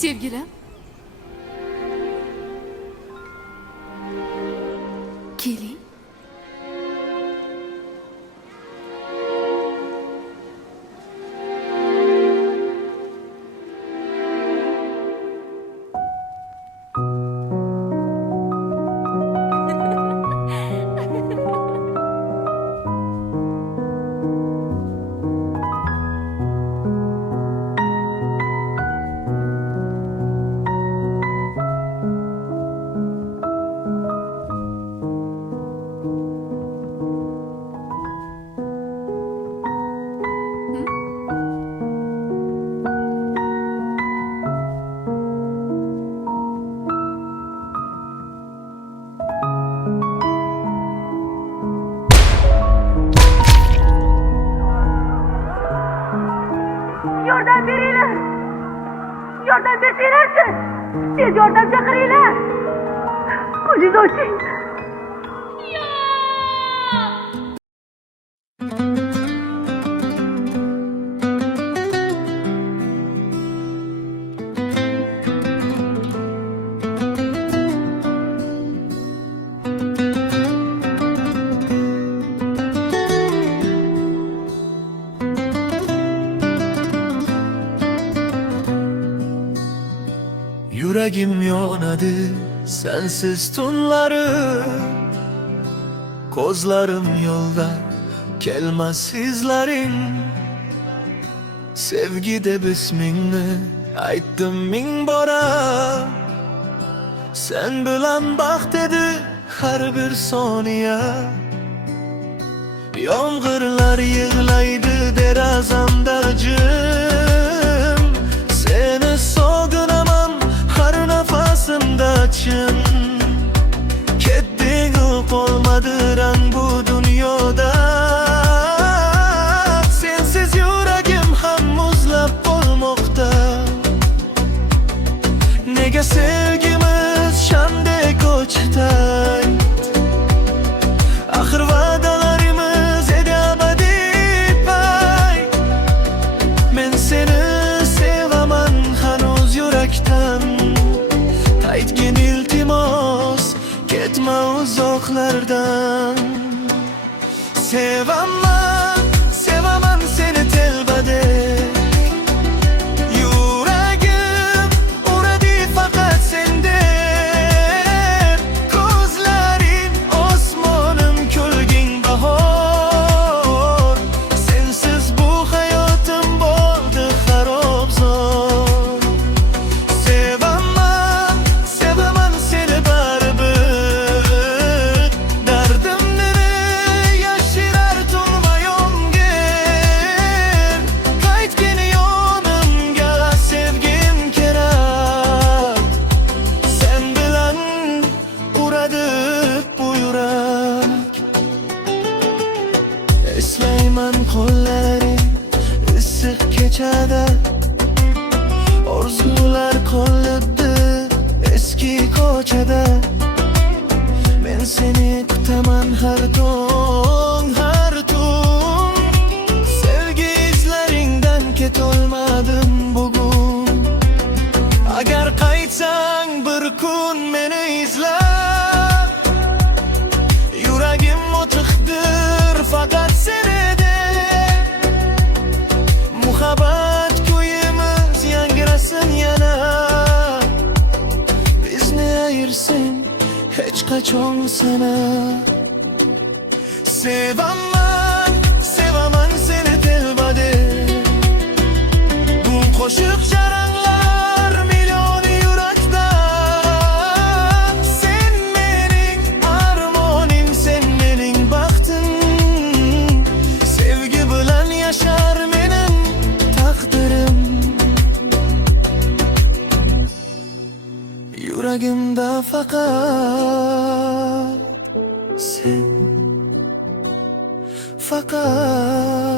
Sevgilim. Keling. Yordam beringlar! Yordam bersanglarchi! Tez yordam chaqiringlar! Qo'lingizni oching! Yüreğim yonadı sensiz tunları, kozlarım yolda kelmez izlerin. Sevgide bismini aytdım min bora, sen bilan bak dedi her bir soniye. Yomg'irlar yig'laydi derazamda jim, seni sog'inaman her nefesimde çın. Ketding qolmadiran bu dunyoda, sensiz yüreğim ham muzlab bo'lmoqda. Nega sevgimiz shandek o'chdi? Axir va'dalarimiz edi abadiy pay. Men seni sevaman hanuz yurakdan. Aytgin iltimos ketma uzoqlardan. Sevaman, sevaman seni telbadek. Yüreğim uradi fakat senden. Ko'zlaring osmonim kulging bahor. Sensiz bu hayotim bo'ldi xarob zor. Sevaman, sevaman seni baribir. Dardimni yashirar tun va yomg'ir. Qaytgin yonimga sevgim kerak. Sen bilan uradi bu yurak. Eslayman qo'llaring issiq kechada, orzular qolibdi eski ko'chada. Men seni kutaman har tong, har tun. Sevgi izlaringdan ketolmadim bugun. Agar qaytsang bir kun meni izlab, yüreğim otiqdir faqat senede. Muhabbat kuyimiz yangrasin yana. Bizni ayirsin hech qachon sana. Sevaman, sevaman seni telbadek. Bu qo'shiq jaranglar milyoni yurakda. Sen mening armonim, sen mening baxtim. Sevgi bilan yashar mening taqdirim. Yüreğimde fakat sen, fakat